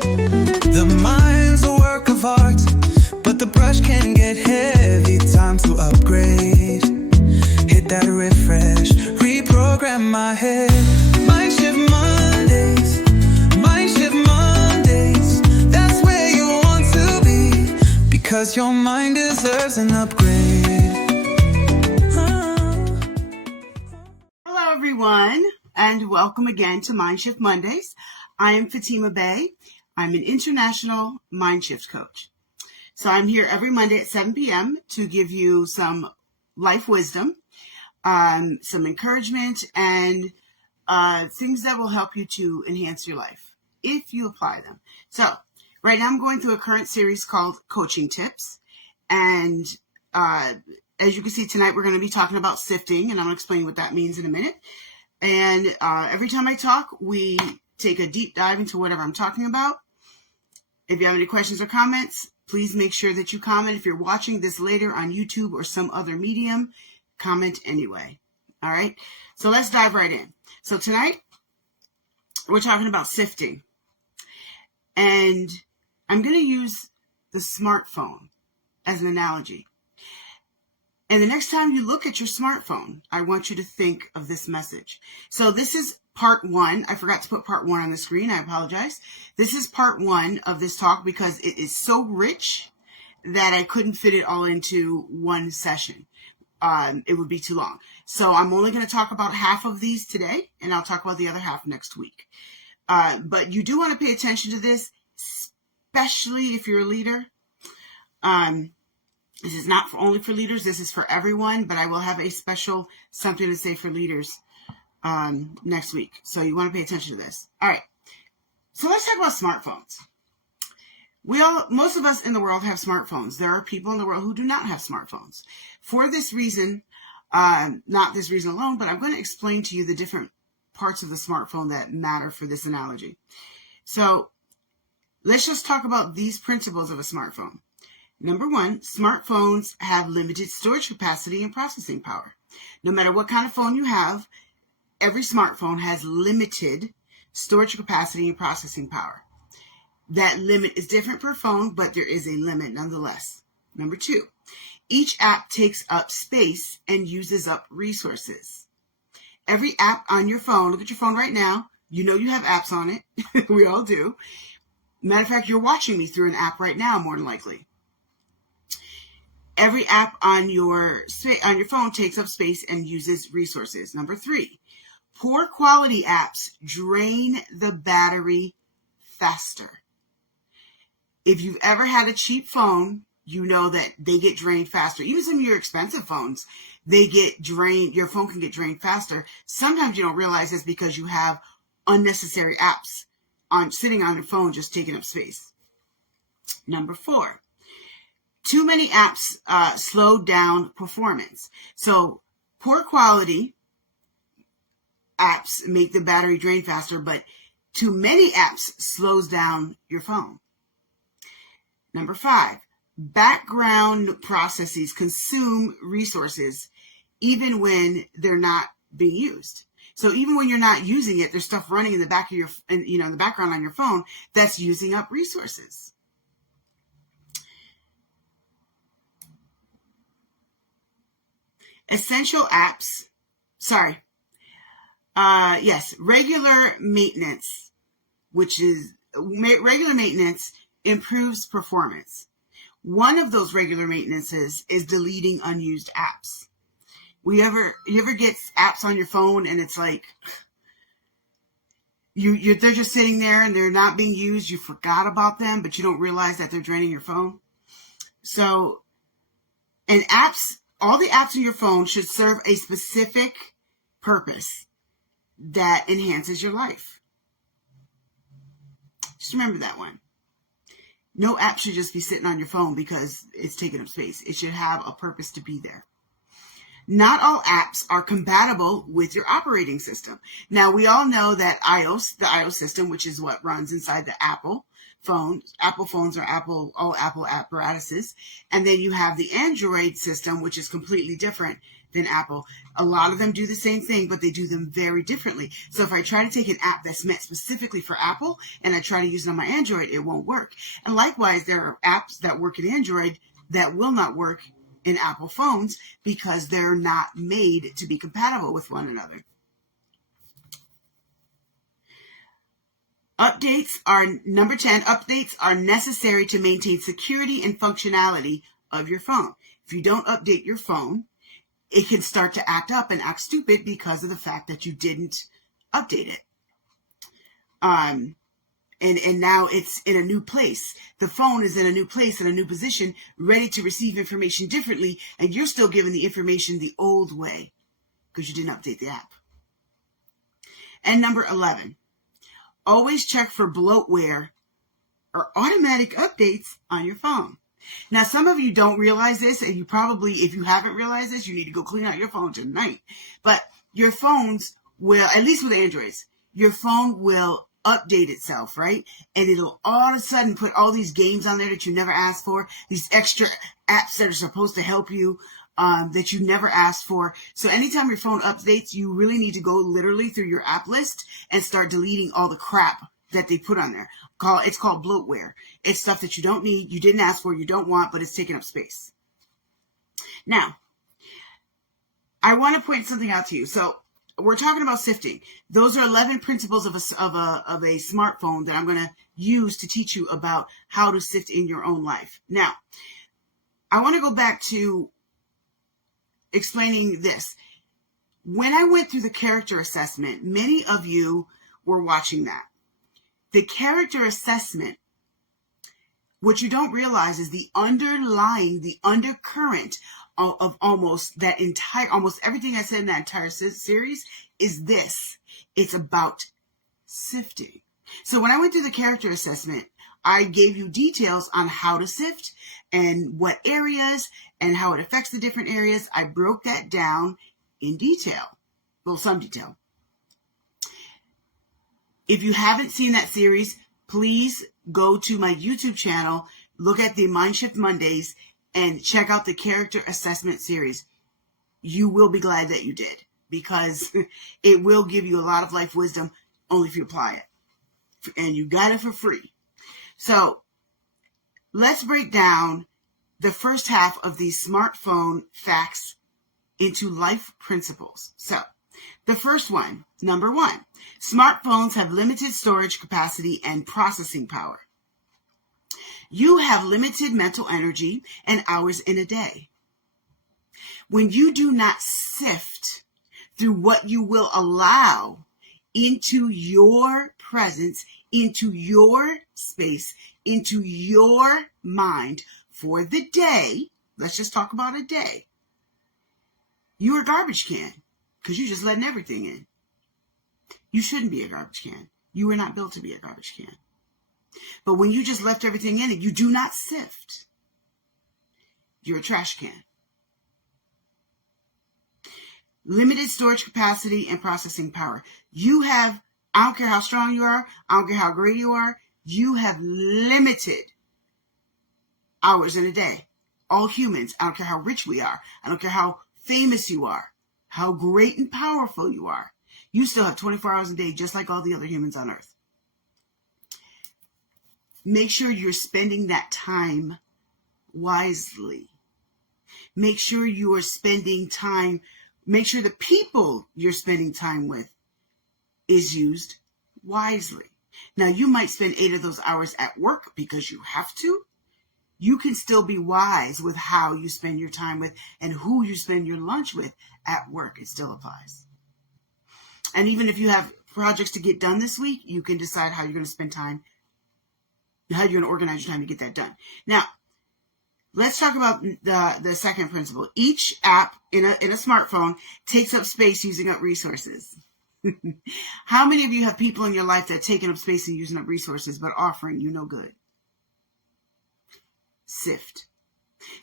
The mind's a work of art, but the brush can get heavy. Time to upgrade. Hit that refresh, reprogram my head. MindShift Mondays, MindShift Mondays. That's where you want to be, because your mind deserves an upgrade. Hello everyone, and welcome again to MindShift Mondays. I am Fatima Bey. I'm an international MindShift coach. So I'm here every Monday at 7 p.m. to give you some life wisdom, some encouragement, and things that will help you to enhance your life if you apply them. So right now I'm going through a current series called Coaching Tips. And as you can see tonight, we're going to be talking about sifting, and I'm going to explain what that means in a minute. And every time I talk, we take a deep dive into whatever I'm talking about. If you have any questions or comments, please make sure that you comment. If you're watching this later on YouTube or some other medium, comment anyway. All right. So let's dive right in. So tonight we're talking about sifting, and I'm going to use the smartphone as an analogy. And the next time you look at your smartphone, I want you to think of this message. So this is part one. I forgot to put part one on the screen. I apologize. This is part one of this talk because it is so rich that I couldn't fit it all into one session. It would be too long. So I'm only going to talk about half of these today, and I'll talk about the other half next week. But you do want to pay attention to this, especially if you're a leader. This is not only for leaders. This is for everyone, but I will have a special something to say for leaders next week. So you want to pay attention to this. All right. So let's talk about smartphones. Most of us in the world have smartphones. There are people in the world who do not have smartphones. For this reason, not this reason alone, but I'm going to explain to you the different parts of the smartphone that matter for this analogy. So let's just talk about these principles of a smartphone. Number one, smartphones have limited storage capacity and processing power. No matter what kind of phone you have, every smartphone has limited storage capacity and processing power. That limit is different per phone, but there is a limit nonetheless. Number two, each app takes up space and uses up resources. Every app on your phone, look at your phone right now, you know you have apps on it. We all do. Matter of fact, you're watching me through an app right now, more than likely. Every app on your phone takes up space and uses resources. Number three, poor quality apps drain the battery faster. If you've ever had a cheap phone, you know that they get drained faster. Even some of your expensive phones, they get drained. Your phone can get drained faster. Sometimes you don't realize this because you have unnecessary apps sitting on your phone just taking up space. Number four, too many apps slow down performance. So poor quality apps make the battery drain faster, but too many apps slows down your phone. Number five, background processes consume resources even when they're not being used. So even when you're not using it, there's stuff running in the back of in the background on your phone that's using up resources. Essential apps, regular maintenance, regular maintenance improves performance. One of those regular maintenances is deleting unused apps. You ever get apps on your phone and it's like they're just sitting there and they're not being used. You forgot about them, but you don't realize that they're draining your phone. So, and all the apps on your phone should serve a specific purpose that enhances your life. Just remember that one. No app should just be sitting on your phone because it's taking up space. It should have a purpose to be there. Not all apps are compatible with your operating system. Now, we all know that the iOS system, which is what runs inside the Apple phones are all Apple apparatuses. And then you have the Android system, which is completely different than Apple. A lot of them do the same thing, but they do them very differently. So if I try to take an app that's meant specifically for Apple and I try to use it on my Android, it won't work. And likewise, there are apps that work in Android that will not work in Apple phones because they're not made to be compatible with one another. Number 10, updates are necessary to maintain security and functionality of your phone. If you don't update your phone, it can start to act up and act stupid because of the fact that you didn't update it. And now it's in a new place. The phone is in a new place, in a new position, ready to receive information differently, and you're still giving the information the old way because you didn't update the app. And number 11, always check for bloatware or automatic updates on your phone. Now, some of you don't realize this, and you probably, if you haven't realized this, you need to go clean out your phone tonight. But your phones will, at least with Androids, your phone will update itself, right? And it'll all of a sudden put all these games on there that you never asked for, these extra apps that are supposed to help you that you never asked for. So anytime your phone updates, you really need to go literally through your app list and start deleting all the crap that they put on there. It's called bloatware. It's stuff that you don't need, you didn't ask for, you don't want, but it's taking up space. Now, I want to point something out to you. So we're talking about sifting. Those are 11 principles of a smartphone that I'm going to use to teach you about how to sift in your own life. Now, I want to go back to explaining this. When I went through the character assessment, many of you were watching that. The character assessment, what you don't realize is the undercurrent of almost everything I said in that entire series is this. It's about sifting. So when I went through the character assessment, I gave you details on how to sift and what areas and how it affects the different areas. I broke that down in detail. Well, some detail. If you haven't seen that series, please go to my YouTube channel, look at the MindShift Mondays, and check out the character assessment series. You will be glad that you did, because it will give you a lot of life wisdom only if you apply it. And you got it for free. So let's break down the first half of these smartphone facts into life principles. So the first one, number 1, smartphones have limited storage capacity and processing power. You have limited mental energy and hours in a day. When you do not sift through what you will allow into your presence, into your space, into your mind for the day, let's just talk about a day, you're a garbage can because you're just letting everything in. You shouldn't be a garbage can. You were not built to be a garbage can. But when you just left everything in and you do not sift, you're a trash can. Limited storage capacity and processing power. You have, I don't care how strong you are, I don't care how great you are, you have limited hours in a day. All humans, I don't care how rich we are, I don't care how famous you are, how great and powerful you are, you still have 24 hours a day just like all the other humans on earth. Make sure you're spending that time wisely. Make sure you are spending time, make sure the people you're spending time with is used wisely. Now, you might spend 8 of those hours at work because you have to. You can still be wise with how you spend your time with and who you spend your lunch with at work. It still applies. And even if you have projects to get done this week, you can decide how you're going to spend time, how you're going to organize your time to get that done. Now, let's talk about the second principle. Each app in a smartphone takes up space using up resources. How many of you have people in your life that are taking up space and using up resources but offering you no good? Sift.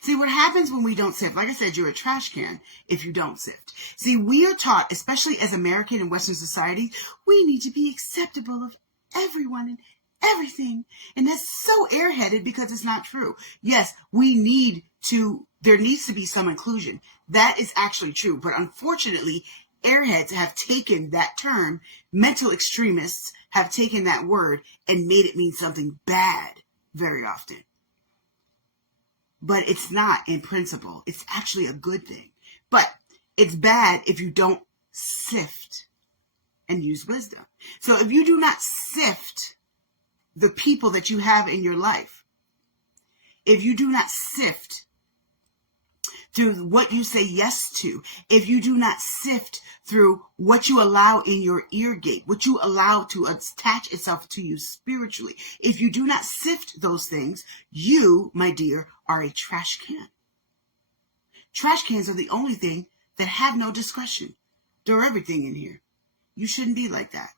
See, what happens when we don't sift, like I said, you're a trash can if you don't sift. See, we are taught, especially as American and Western society, we need to be acceptable of everyone and everything. And that's so airheaded because it's not true. Yes, there needs to be some inclusion. That is actually true. But unfortunately, airheads have taken that term, mental extremists have taken that word and made it mean something bad very often. But it's not in principle. It's actually a good thing. But it's bad if you don't sift and use wisdom. So if you do not sift the people that you have in your life, if you do not sift through what you say yes to, if you do not sift through what you allow in your ear gate, what you allow to attach itself to you spiritually, if you do not sift those things, you, my dear, are a trash can. Trash cans are the only thing that have no discretion. They're everything in here. You shouldn't be like that.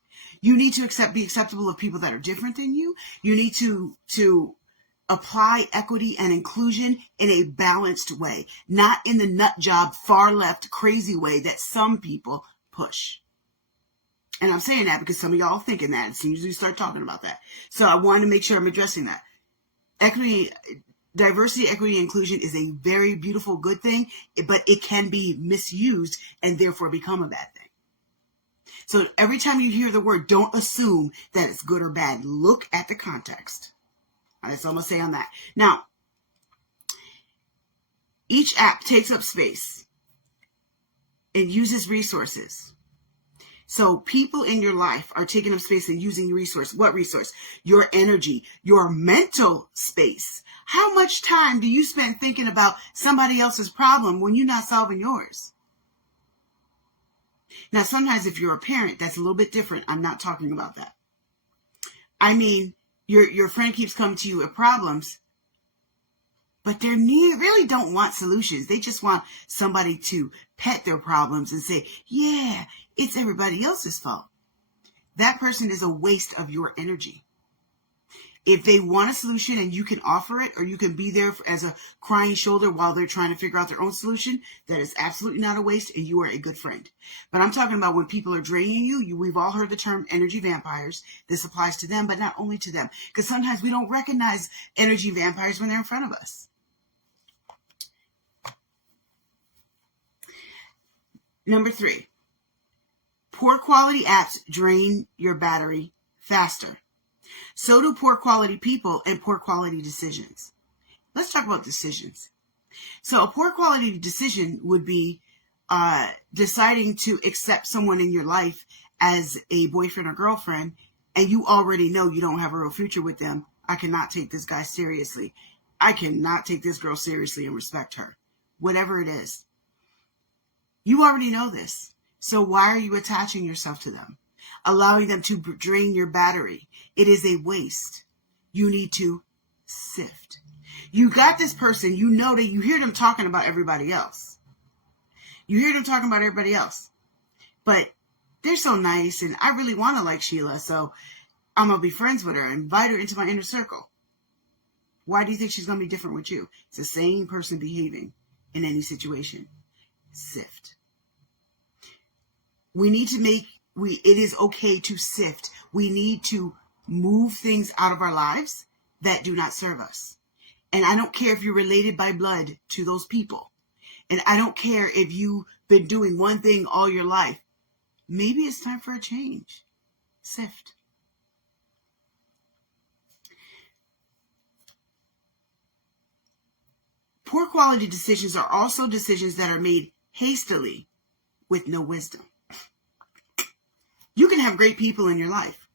You need to be acceptable of people that are different than you. You need to apply equity and inclusion in a balanced way, not in the nut job, far left, crazy way that some people push. And I'm saying that because some of y'all are thinking that as soon as we start talking about that. So I want to make sure I'm addressing that. Diversity, equity, inclusion is a very beautiful, good thing, but it can be misused and therefore become a bad thing. So every time you hear the word, don't assume that it's good or bad. Look at the context. That's all I'm going to say on that. Now, each app takes up space and uses resources. So people in your life are taking up space and using resource. What resource? Your energy, your mental space. How much time do you spend thinking about somebody else's problem when you're not solving yours? Now, sometimes if you're a parent, that's a little bit different. I'm not talking about that. I mean, your friend keeps coming to you with problems, but they really don't want solutions. They just want somebody to pet their problems and say, yeah, it's everybody else's fault. That person is a waste of your energy. If they want a solution and you can offer it, or you can be there as a crying shoulder while they're trying to figure out their own solution, that is absolutely not a waste, and you are a good friend. But I'm talking about when people are draining you. We've all heard the term energy vampires. This applies to them, but not only to them, because sometimes we don't recognize energy vampires when they're in front of us. Number 3, poor quality apps drain your battery faster. So do poor quality people and poor quality decisions. Let's talk about decisions. So a poor quality decision would be deciding to accept someone in your life as a boyfriend or girlfriend, and you already know you don't have a real future with them. I cannot take this guy seriously. I cannot take this girl seriously and respect her. Whatever it is. You already know this. So why are you attaching yourself to them? Allowing them to drain your battery. It is a waste. You need to sift. You got this person, you know that you hear them talking about everybody else. But they're so nice, and I really want to like Sheila, so I'm going to be friends with her and invite her into my inner circle. Why do you think she's going to be different with you? It's the same person behaving in any situation. Sift. It is okay to sift. We need to move things out of our lives that do not serve us. And I don't care if you're related by blood to those people. And I don't care if you've been doing one thing all your life. Maybe it's time for a change. Sift. Poor quality decisions are also decisions that are made hastily with no wisdom. You can have great people in your life.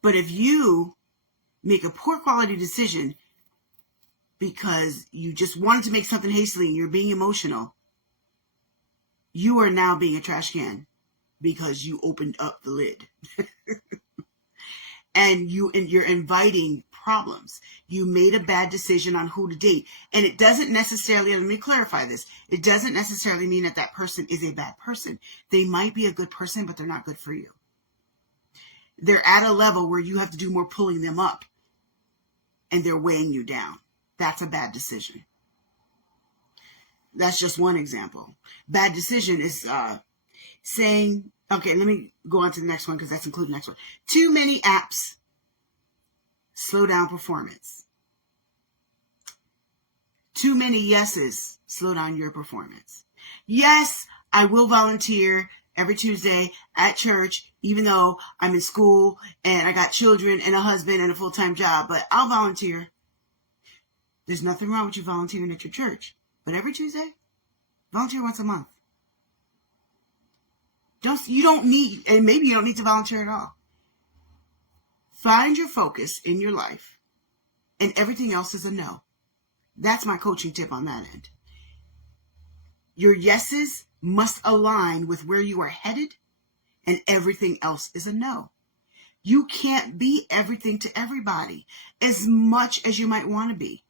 But if you make a poor quality decision because you just wanted to make something hastily and you're being emotional, you are now being a trash can because you opened up the lid. and you're inviting problems. You made a bad decision on who to date. And it doesn't necessarily, let me clarify this. It doesn't necessarily mean that that person is a bad person. They might be a good person, but they're not good for you. They're at a level where you have to do more pulling them up, and they're weighing you down. that's a bad decision. That's just one example. Bad decision is saying, okay, let me go on to the next one because that's included the next one. Too many apps slow down performance. Too many yeses slow down your performance. Yes, I will volunteer every Tuesday at church, even though I'm in school and I got children and a husband and a full-time job, but I'll volunteer. There's nothing wrong with you volunteering at your church, but every Tuesday, volunteer once a month. You don't need, and maybe you don't need to volunteer at all. Find your focus in your life, and everything else is a no. That's my coaching tip on that end. Your yeses must align with where you are headed, and everything else is a no. You can't be everything to everybody as much as you might want to be.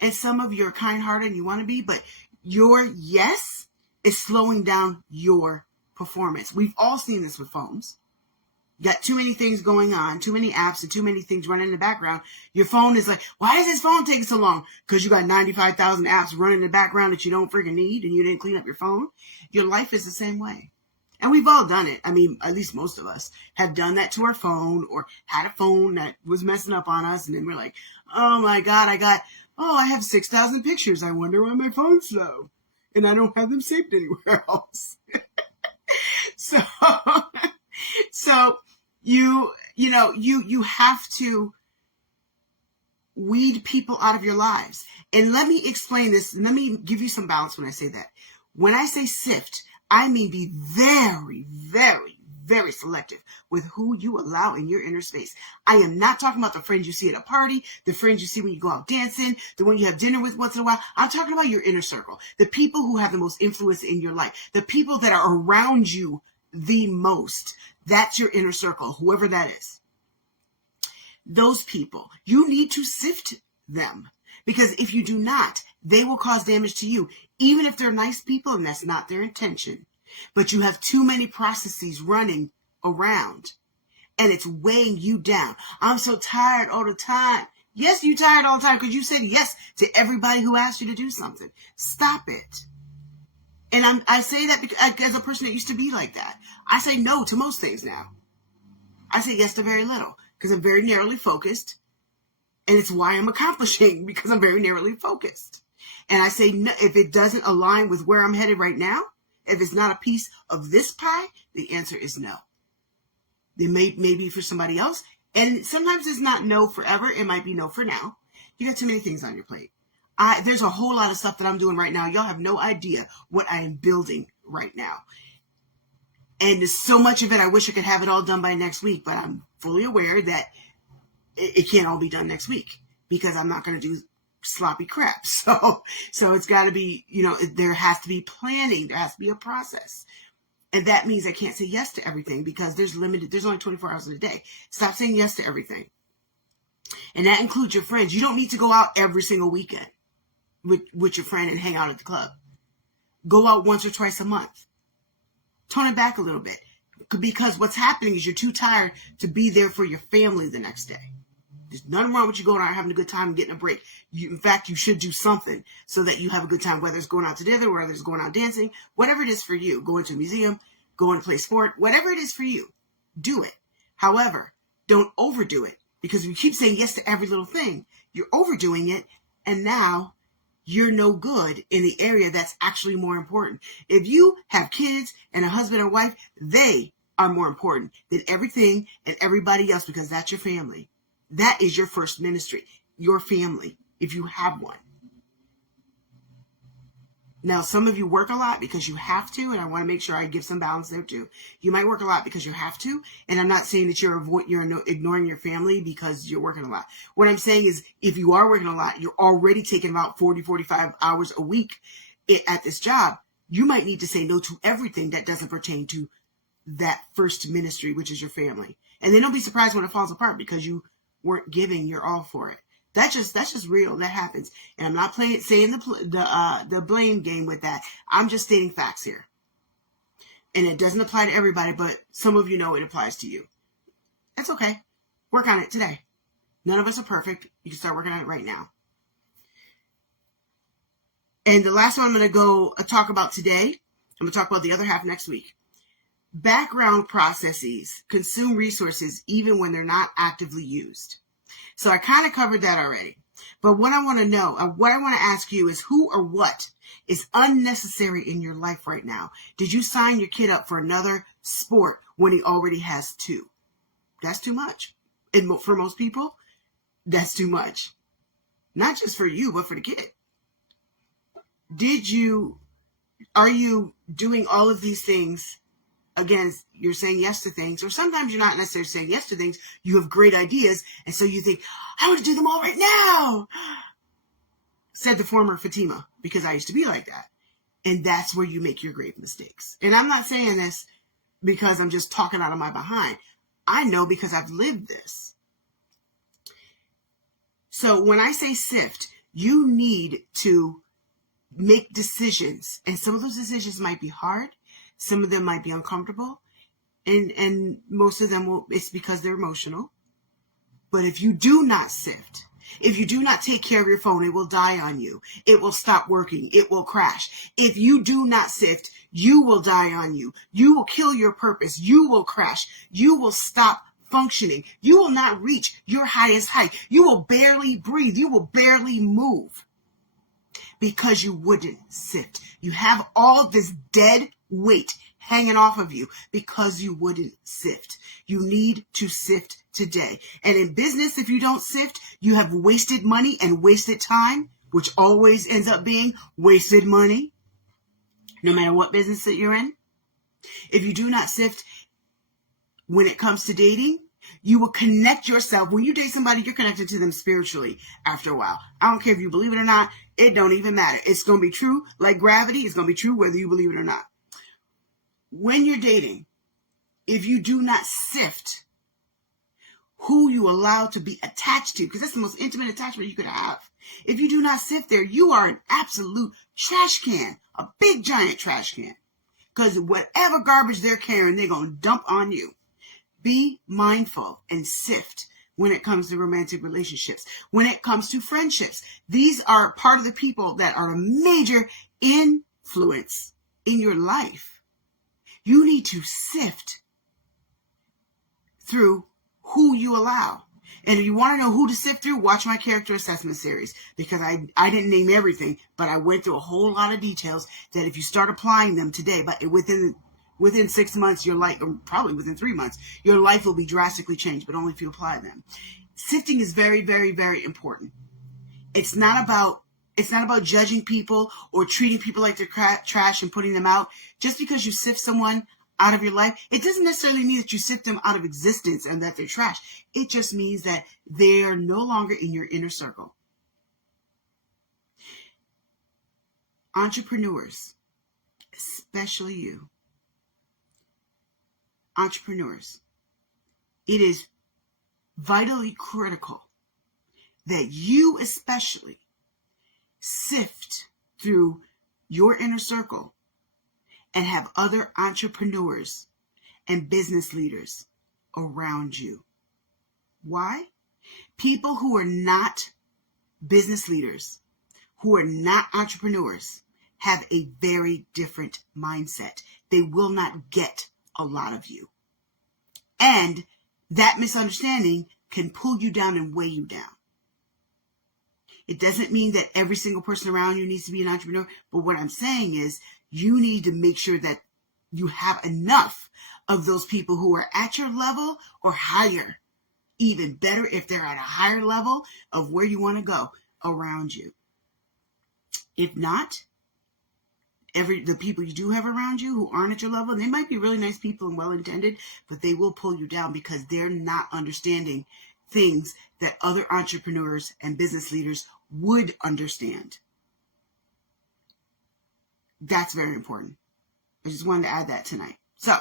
And some of you are kind-hearted and you want to be, but your yes is slowing down your performance. We've all seen this with phones. You got too many things going on, too many apps and too many things running in the background. Your phone is like, why is this phone taking so long? Because you got 95,000 apps running in the background that you don't freaking need and you didn't clean up your phone. Your life is the same way. And we've all done it. I mean, at least most of us have done that to our phone or had a phone that was messing up on us. And then we're like, oh my God, I have 6,000 pictures. I wonder why my phone's slow. And I don't have them saved anywhere else. So you have to weed people out of your lives. And let me explain this. Let me give you some balance when I say that. When I say sift, I mean be very, very, very selective with who you allow in your inner space. I am not talking about the friends you see at a party, the friends you see when you go out dancing, the one you have dinner with once in a while. I'm talking about your inner circle, the people who have the most influence in your life, the people that are around you the most. That's your inner circle, whoever that is. Those people, you need to sift them, because if you do not, they will cause damage to you, even if they're nice people and that's not their intention. But you have too many processes running around and it's weighing you down. I'm so tired all the time. Yes, you're tired all the time because you said yes to everybody who asked you to do something. Stop it. And I say that because, as a person that used to be like that, I say no to most things now. I say yes to very little because I'm very narrowly focused. And it's why I'm accomplishing, because I'm very narrowly focused. And I say, no, if it doesn't align with where I'm headed right now, if it's not a piece of this pie, the answer is no. It may be for somebody else. And sometimes it's not no forever. It might be no for now. You got too many things on your plate. There's a whole lot of stuff that I'm doing right now. Y'all have no idea what I am building right now. And there's so much of it, I wish I could have it all done by next week, but I'm fully aware that it can't all be done next week because I'm not going to do sloppy crap. So it's got to be, there has to be planning. There has to be a process. And that means I can't say yes to everything because there's only 24 hours in a day. Stop saying yes to everything. And that includes your friends. You don't need to go out every single weekend with your friend and hang out at the club. Go out once or twice a month. Tone it back a little bit, because what's happening is you're too tired to be there for your family the next day. There's nothing wrong with you going out and having a good time and getting a break. In fact, you should do something so that you have a good time, whether it's going out to dinner, whether it's going out dancing, whatever it is for you, going to a museum, going to play sport, whatever it is for you, do it. However, don't overdo it, because if you keep saying yes to every little thing, you're overdoing it, and now you're no good in the area that's actually more important. If you have kids and a husband or wife, they are more important than everything and everybody else, because that's your family. That is your first ministry, your family, if you have one. Now, some of you work a lot because you have to, and I want to make sure I give some balance there too. You might work a lot because you have to, and I'm not saying that you're ignoring your family because you're working a lot. What I'm saying is, if you are working a lot, you're already taking about 40, 45 hours a week at this job. You might need to say no to everything that doesn't pertain to that first ministry, which is your family. And then don't be surprised when it falls apart because you weren't giving your all for it. That's just real. That happens. And I'm not saying the blame game with that. I'm just stating facts here. And it doesn't apply to everybody, but some of you know it applies to you. That's okay. Work on it today. None of us are perfect. You can start working on it right now. And the last one I'm going to go talk about today, I'm going to talk about the other half next week. Background processes consume resources even when they're not actively used. So I kind of covered that already. But what I want to know, what I want to ask you is who or what is unnecessary in your life right now? Did you sign your kid up for another sport when he already has 2? That's too much. And for most people, that's too much. Not just for you, but for the kid. Are you doing all of these things? Again, you're saying yes to things, or sometimes you're not necessarily saying yes to things. You have great ideas, and so you think, I want to do them all right now, said the former Fatima, because I used to be like that. And that's where you make your grave mistakes. And I'm not saying this because I'm just talking out of my behind. I know because I've lived this. So when I say SIFT, you need to make decisions, and some of those decisions might be hard. Some of them might be uncomfortable, and most of them it's because they're emotional. But if you do not SIFT, if you do not take care of your phone, it will die on you. It will stop working. It will crash. If you do not SIFT, you will die on you. You will kill your purpose. You will crash. You will stop functioning. You will not reach your highest height. You will barely breathe. You will barely move because you wouldn't SIFT. You have all this dead weight hanging off of you because you wouldn't SIFT. You need to SIFT today. And in business, if you don't SIFT, you have wasted money and wasted time, which always ends up being wasted money, no matter what business that you're in. If you do not SIFT when it comes to dating, you will connect yourself. When you date somebody, you're connected to them spiritually after a while. I don't care if you believe it or not. It don't even matter. It's going to be true like gravity. It's going to be true whether you believe it or not. When you're dating, if you do not SIFT who you allow to be attached to, because that's the most intimate attachment you could have. If you do not SIFT there, you are an absolute trash can, a big giant trash can. Because whatever garbage they're carrying, they're going to dump on you. Be mindful and SIFT when it comes to romantic relationships. When it comes to friendships, these are part of the people that are a major influence in your life. You need to SIFT through who you allow. And if you want to know who to SIFT through, watch my character assessment series, because I didn't name everything, but I went through a whole lot of details that if you start applying them today, but within 6 months, your life, or probably within 3 months, your life will be drastically changed, but only if you apply them. Sifting is very, very, very important. It's not about judging people or treating people like they're trash and putting them out. Just because you sift someone out of your life, it doesn't necessarily mean that you sift them out of existence and that they're trash. It just means that they are no longer in your inner circle. Entrepreneurs, especially you, entrepreneurs, it is vitally critical that you especially sift through your inner circle and have other entrepreneurs and business leaders around you. Why? People who are not business leaders, who are not entrepreneurs, have a very different mindset. They will not get a lot of you. And that misunderstanding can pull you down and weigh you down. It doesn't mean that every single person around you needs to be an entrepreneur, but what I'm saying is you need to make sure that you have enough of those people who are at your level or higher. Even better if they're at a higher level of where you want to go around you. If not, the people you do have around you who aren't at your level, and they might be really nice people and well-intended, but they will pull you down because they're not understanding things that other entrepreneurs and business leaders would understand. That's very important. I just wanted to add that tonight. So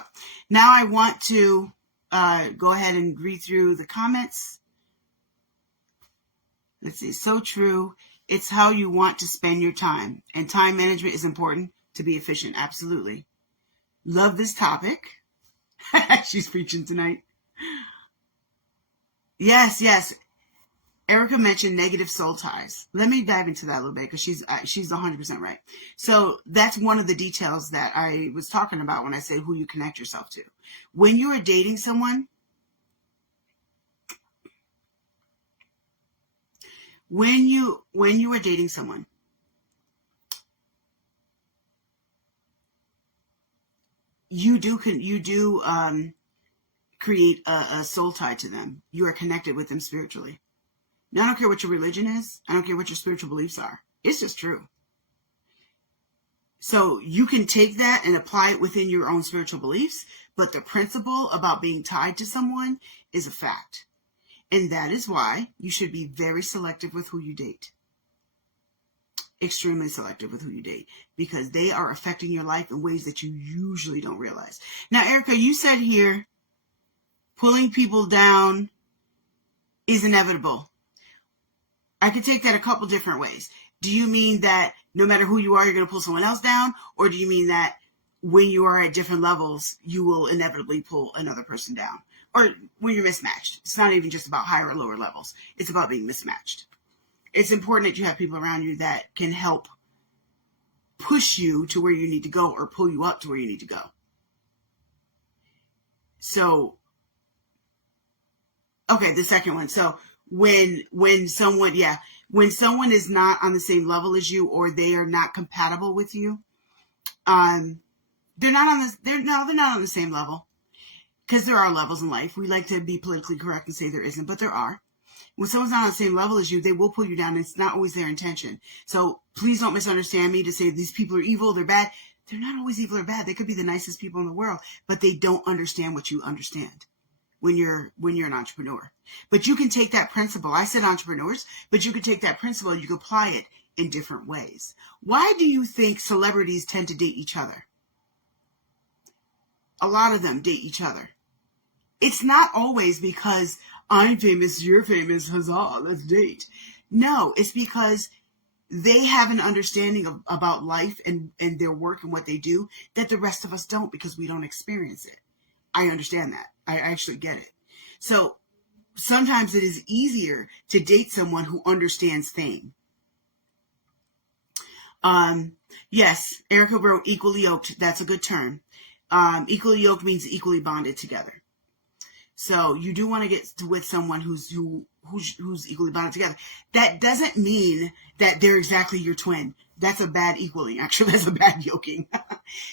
now I want to go ahead and read through the comments. Let's see. So true. It's how you want to spend your time. And time management is important to be efficient. Absolutely. Love this topic. She's preaching tonight. Yes. Erica mentioned negative soul ties. Let me dive into that a little bit because she's 100% right. So that's one of the details that I was talking about when I say who you connect yourself to. When you are dating someone, when you are dating someone, you do create a soul tie to them. You are connected with them spiritually. Now, I don't care what your religion is. I don't care what your spiritual beliefs are. It's just true. So you can take that and apply it within your own spiritual beliefs, but the principle about being tied to someone is a fact. And that is why you should be very selective with who you date. Extremely selective with who you date, because they are affecting your life in ways that you usually don't realize. Now, Erica, you said here, pulling people down is inevitable. I could take that a couple different ways. Do you mean that no matter who you are, you're going to pull someone else down? Or do you mean that when you are at different levels, you will inevitably pull another person down? Or when you're mismatched? It's not even just about higher or lower levels. It's about being mismatched. It's important that you have people around you that can help push you to where you need to go or pull you up to where you need to go. So, okay, the second one. So when someone is not on the same level as you, or they are not compatible with you, they're not on the same level, because there are levels in life. We like to be politically correct and say there isn't, but there are. When someone's not on the same level as you, they will pull you down, and it's not always their intention. So please don't misunderstand me to say these people are evil, they're bad. They're not always evil or bad. They could be the nicest people in the world, but they don't understand what you understand when you're an entrepreneur. But you can take that principle. I said entrepreneurs, but you can take that principle and you can apply it in different ways. Why do you think celebrities tend to date each other? A lot of them date each other. It's not always because I'm famous, you're famous, huzzah, let's date. No, it's because they have an understanding about life and their work and what they do that the rest of us don't, because we don't experience it. I understand that. I actually get it. So sometimes it is easier to date someone who understands fame. Yes, Erica wrote equally yoked. That's a good term. Equally yoked means equally bonded together. So you do want to get with someone who's equally bonded together. That doesn't mean that they're exactly your twin. That's a bad equaling. Actually, that's a bad yoking.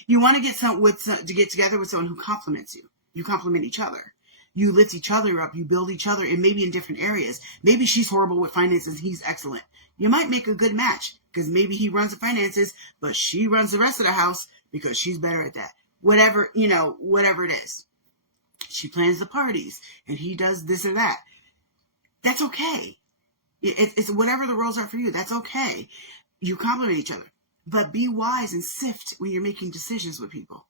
You want to get together with someone who complements you. You complement each other. You lift each other up. You build each other, and maybe in different areas. Maybe she's horrible with finances. He's excellent. You might make a good match, because maybe he runs the finances, but she runs the rest of the house because she's better at that. Whatever it is. She plans the parties and he does this or that. That's okay. It's whatever the roles are for you. That's okay. You complement each other, but be wise and sift when you're making decisions with people.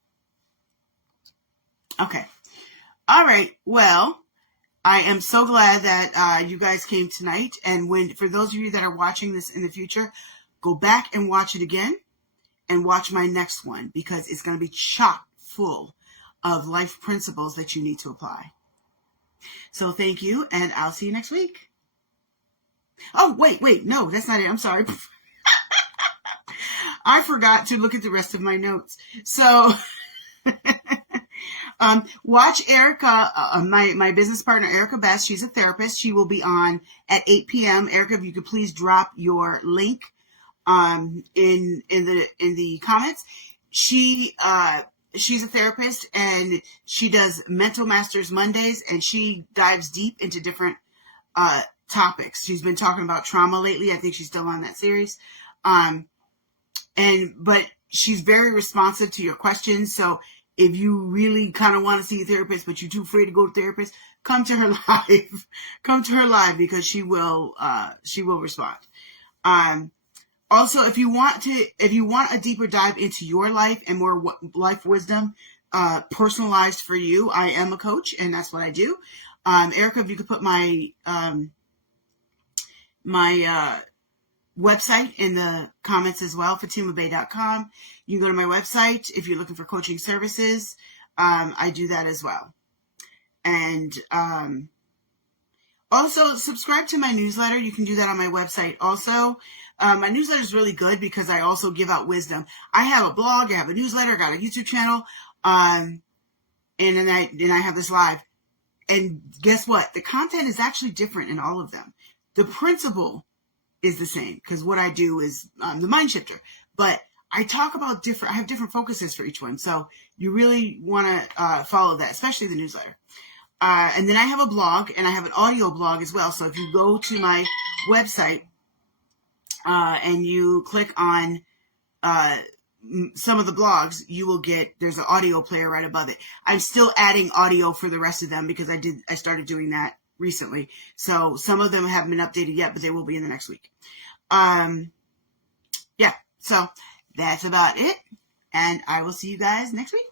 Okay. All right. Well, I am so glad that you guys came tonight. And for those of you that are watching this in the future, go back and watch it again and watch my next one, because it's going to be chock full of life principles that you need to apply. So thank you, and I'll see you next week. Oh, wait, no, that's not it. I'm sorry. I forgot to look at the rest of my notes. So watch Erica, my business partner, Erica Best. She's a therapist. She will be on at 8 p.m. Erica, if you could please drop your link in the comments. She's a therapist, and she does Mental Masters Mondays, and she dives deep into different topics. She's been talking about trauma lately. I think she's still on that series. But she's very responsive to your questions. So if you really kind of want to see a therapist, but you're too afraid to go to therapist, come to her live. Come to her live, because she will respond. Also, if you want a deeper dive into your life and more life wisdom, personalized for you, I am a coach, and that's what I do. Erica, if you could put my website in the comments as well, fatimabey.com. You can go to my website if you're looking for coaching services. I do that as well. And Also, subscribe to my newsletter. You can do that on my website. Also, my newsletter is really good because I also give out wisdom. I have a blog, I have a newsletter, I got a YouTube channel, and then I have this live. And guess what? The content is actually different in all of them. The principle is the same because what I do is the mind shifter, but I talk about I have different focuses for each one. So you really want to follow that, especially the newsletter. And then I have a blog and I have an audio blog as well. So if you go to my website and you click on some of the blogs, you will there's an audio player right above it. I'm still adding audio for the rest of them because I started doing that recently. So some of them haven't been updated yet, but they will be in the next week. Yeah, so that's about it. And I will see you guys next week.